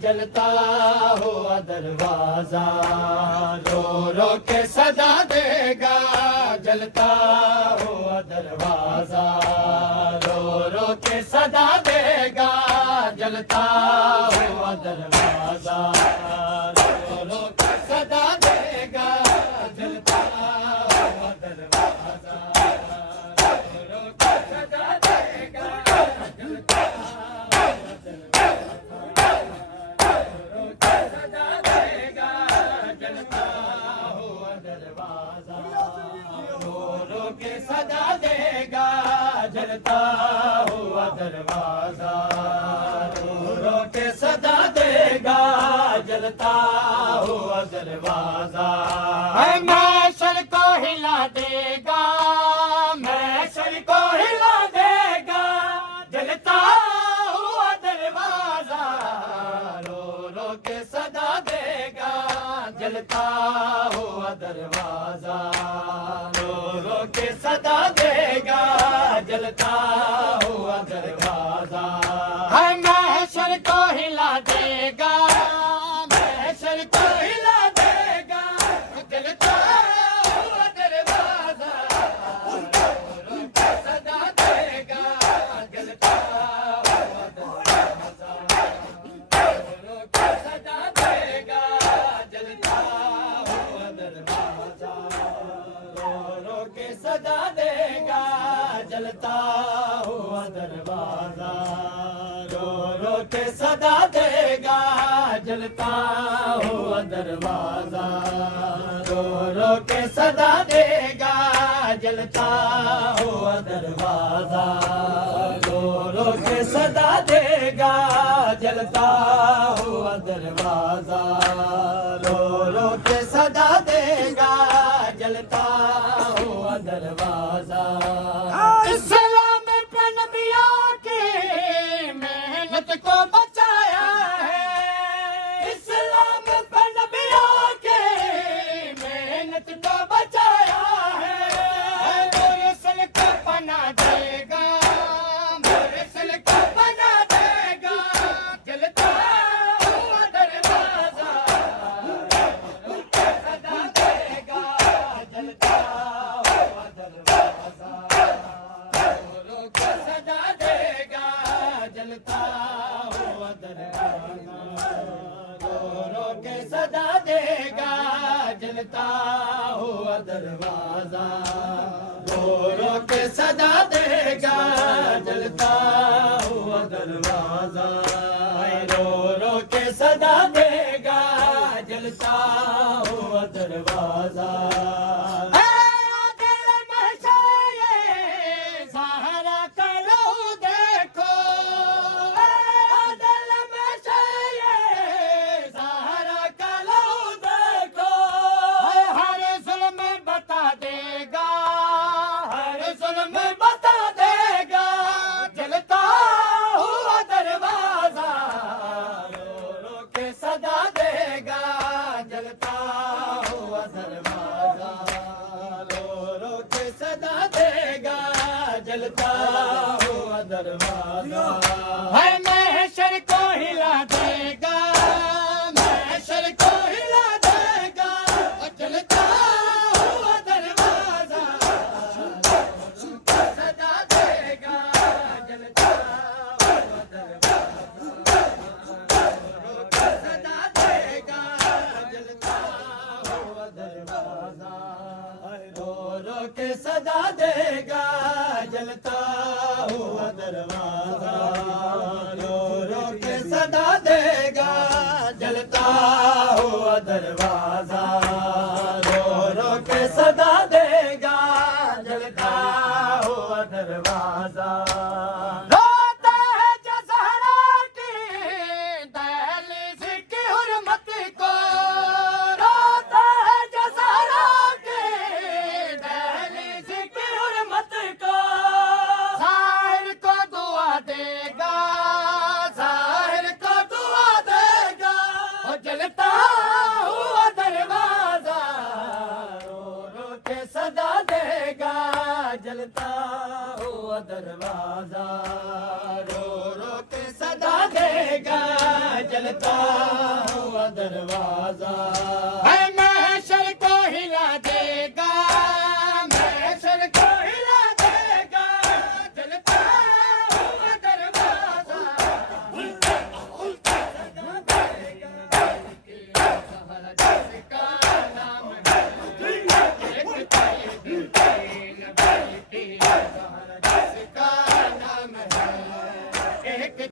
جلتا ہوا دروازہ رو رو کے صدا دے گا جلتا ہوا دروازہ رو رو کے صدا دے گا جلتا ہوا دروازہ رو رو کے صدا دے گا جلتا ہوا دروازہ رو رو کے صدا دے گا جلتا صدا دے گا جلتا ہوا دروازہ رو رو کے صدا دے گا جلتا ہوا دروازہ محشر کو ہلا دے گا محشر کو ہلا دے گا جلتا ہوا دروازہ رو رو کے صدا دے گا جلتا ہوا دروازہ رو رو کے صدا دے گا جلتا ہوا دروازہ محشر کو ہلا دے گا محشر کو ہلا دے گا جلتا ہوا دروازہ رو رو کے صدا دے گا جلتا ہوا دروازہ رو رو کے صدا دے گا جلتا ہوا دروازہ رو رو کے صدا دے گا جلتا ہوا دروازہ رو رو کے صدا دے گا جلتا ہوا دروازہ رو رو کے صدا دے گا جلتا ہوا دروازہ رو رو کے صدا دے گا جلتا ہوا دروازہ رو رو کے صدا دے گا جلتا ہوا دروازہ اسلام پہ نبیوں کی محنت کو بچایا ہے اسلام پہ نبیوں کی محنت کو بچایا ہے مرسل کو پناہ دے گا مرسل کو پناہ دے گا جلتا ہوا دروازہ صدا دے گا جلتا ہوا دروازہ رو کے صدا دے گا جلتا ہوا دروازہ رو رو کے صدا دے گا جلتا ہوا دروازہ رو رو کے صدا دے گا جلتا ہوا دروازہ رو رو کے صدا دے گا جلتا ہوا دروازہ جلتا ہوا دروازہ محشر کو ہلا دے گا محشر کو ہلا دے گا جلتا ہوا دروازہ صدا دے گا جلتا ہوا دروازہ صدا دے گا جلتا ہوا دروازہ رو رو کے صدا دے گا جلتا ہوا دروازہ رو رو کے صدا دے گا جلتا ہوا دروازہ رو رو کے صدا دے گا جلتا ہوا دروازہ روتا ہے جو زہرا کی دہلیز کی حرمت کو روتا ہے جو زہرا کی دہلیز کی حرمت کو ظاہر کو دعا دے گا ظاہر کو دعا دے گا اور جلتا ہوا دروازہ رو رو کے صدا دے گا جلتا ہوا دروازہ رو رو کے صدا دے گا جلتا ہوا دروازہ ہے